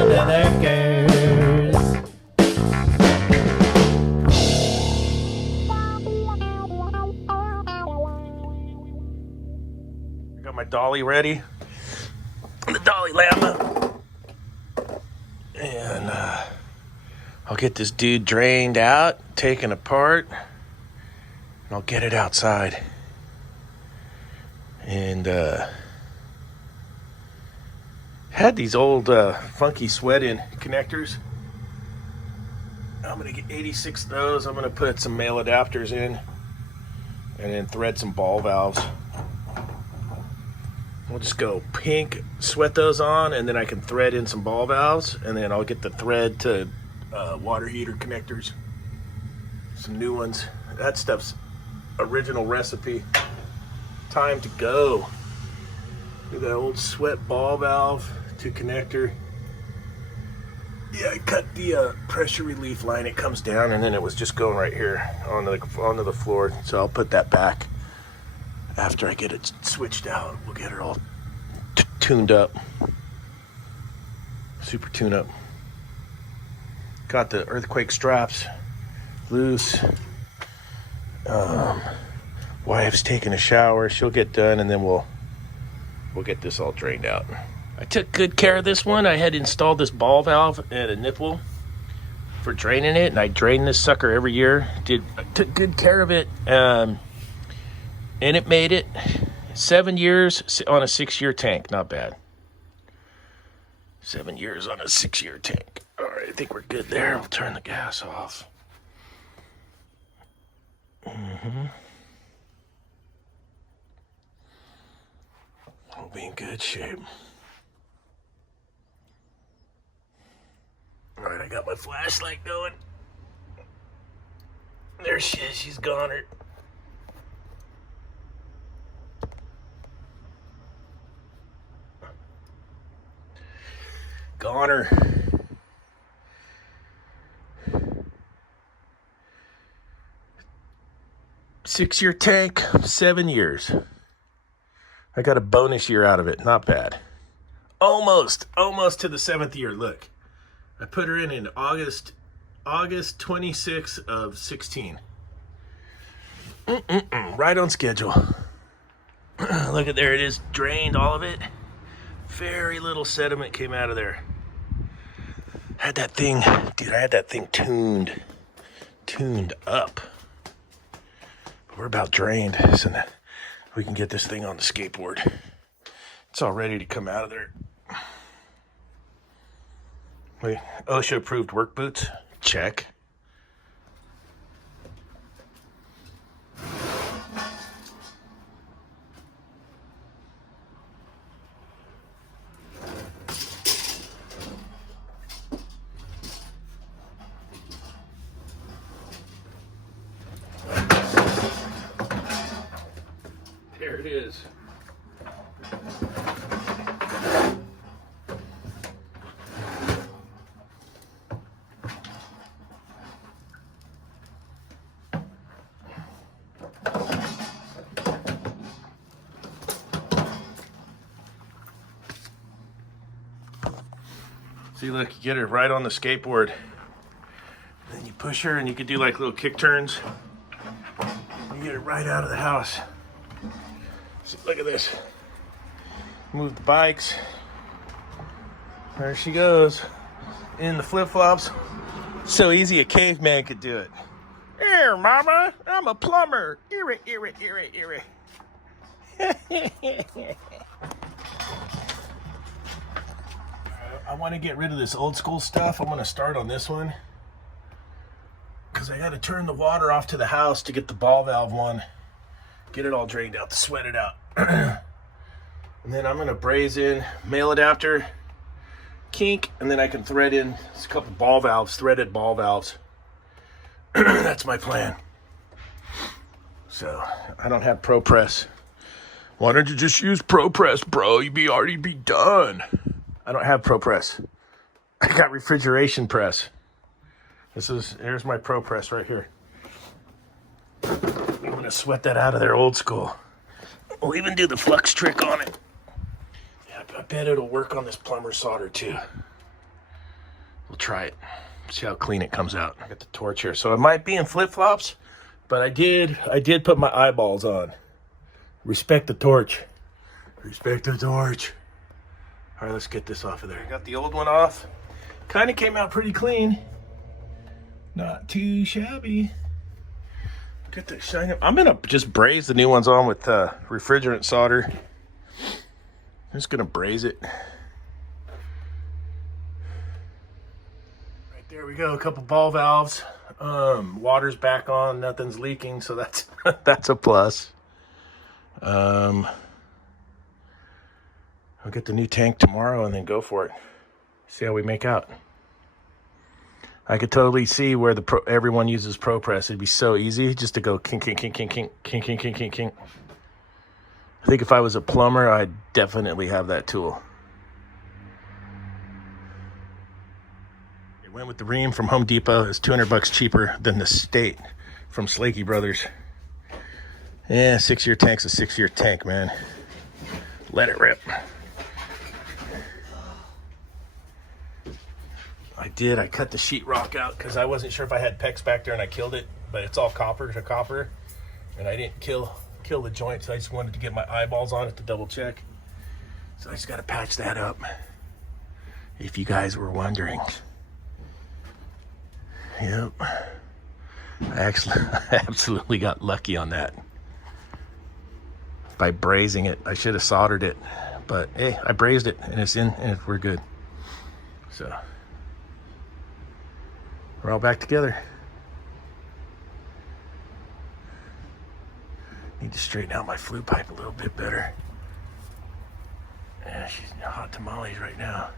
under the curse. I got my dolly ready. The dolly lamp. And I'll get this dude drained out, taken apart, and I'll get it outside. And had these old funky sweat-in connectors. I'm going to get 86 of those. I'm going to put some male adapters in and then thread some ball valves. We'll just go pink, sweat those on, and then I can thread in some ball valves, and then I'll get the thread to water heater connectors, some new ones. That stuff's original recipe. Time to go. Look at that old sweat ball valve to connector. Yeah, I cut the pressure relief line. It comes down, and then it was just going right here onto the floor. So I'll put that back after I get it switched out. We'll get it all tuned up. Super tune up. Got the earthquake straps loose. Wife's taking a shower. She'll get done, and then we'll get this all drained out. I took good care of this one. I had installed this ball valve and a nipple for draining it, and I drain this sucker every year. I took good care of it, and it made it 7 years on a 6-year tank. Not bad. 7 years on a 6-year tank. All right, I think we're good there. We'll turn the gas off. We'll be in good shape. All right, I got my flashlight going. There she is. She's goner. Goner. Six-year tank, 7 years. I got a bonus year out of it. Not bad. Almost to the 7th year. Look, I put her in August 26th of 16. Right on schedule. Look at there, it is drained, all of it. Very little sediment came out of there. I had that thing tuned up. We're about drained, so that we can get this thing on the skateboard. It's all ready to come out of there. Wait, OSHA approved work boots? Check. There it is. See, look, you get her right on the skateboard. Then you push her and you can do like little kick turns. You get her right out of the house. So look at this. Move the bikes. There she goes. In the flip-flops. So easy a caveman could do it. Here, mama, I'm a plumber. Eerie. I want to get rid of this old school stuff. I'm going to start on this one. Because I got to turn the water off to the house to get the ball valve one. Get it all drained out, to sweat it out. And then I'm going to braze in male adapter, kink, and then I can thread in a couple ball valves, threaded ball valves. That's my plan. So I don't have Pro Press. Why don't you just use Pro Press, bro? You'd already be done. I don't have Pro Press. I got Refrigeration press. Here's my Pro Press right here. I'm gonna sweat that out of there old school. We'll even do the flux trick on it. Yeah, I bet it'll work on this plumber solder too. We'll try it. See how clean it comes out. I got the torch here. So it might be in flip-flops, but I did put my eyeballs on. Respect the torch. Respect the torch. All right, let's get this off of there. Got the old one off. Kind of came out pretty clean. Not too shabby. Get the shine up. I'm gonna just braze the new ones on with refrigerant solder. I'm just gonna braze it. Right there we go. A couple ball valves. Water's back on. Nothing's leaking, so that's that's a plus. I'll get the new tank tomorrow and then go for it. See how we make out. I could totally see where everyone uses ProPress. It'd be so easy just to go kink, kink, kink, kink, kink, kink, kink, kink, kink, kink. I think if I was a plumber, I'd definitely have that tool. It went with the ream from Home Depot. It's $200 cheaper than the State from Slakey Brothers. Yeah, 6-year tank's a 6-year tank, man. Let it rip. I cut the sheetrock out because I wasn't sure if I had PEX back there and I killed it, but it's all copper to copper. And I didn't kill the joint, so I just wanted to get my eyeballs on it to double check. So I just got to patch that up, if you guys were wondering. Yep. I absolutely got lucky on that. By brazing it. I should have soldered it, but hey, I brazed it and it's in and we're good. So we're all back together. Need to straighten out my flue pipe a little bit better. Yeah, she's hot tamales right now.